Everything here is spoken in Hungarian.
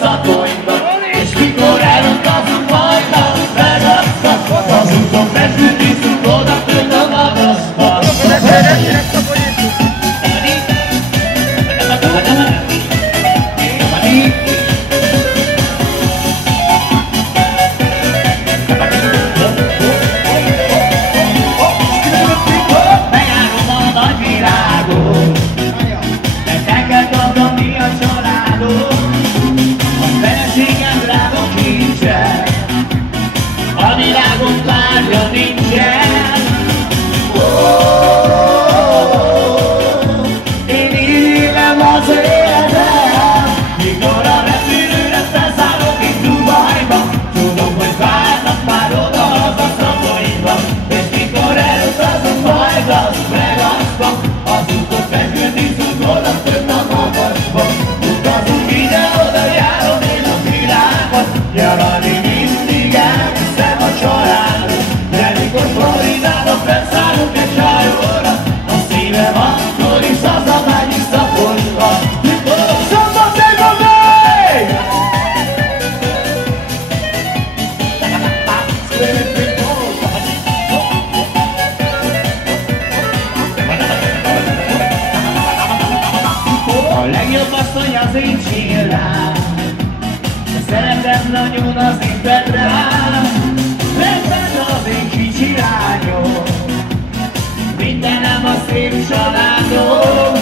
szakonyba, és mikor elutazunk hajnal, megrasztaszva, az úton feszültiszünk, oda tűnt a magaszba. Bejárom a nagyvilágot, mert el kell tartani a családot. A feleségem drága kincsen, a világon párja nincsen. Én élem az életem, mikor a repülőre felszállok itt Dubajba. Tudom, hogy várnak már oda az a szavaidba, és mikor elutazom majd az megasztva, az úton feküdíszünk oda fönn a magasba. Utazunk ide-oda, járom én a világot, nyaralni mindig elviszem a családot. De mikor Floridába felszállunk egy hajóra, a szívem akkor is hazamegy visszafonva. Szabad meg a vég! A legjobb asszony az én csillám, szeretem nagyon az én Petrám, rendben az én kicsi lányom, mindenem a szép családom.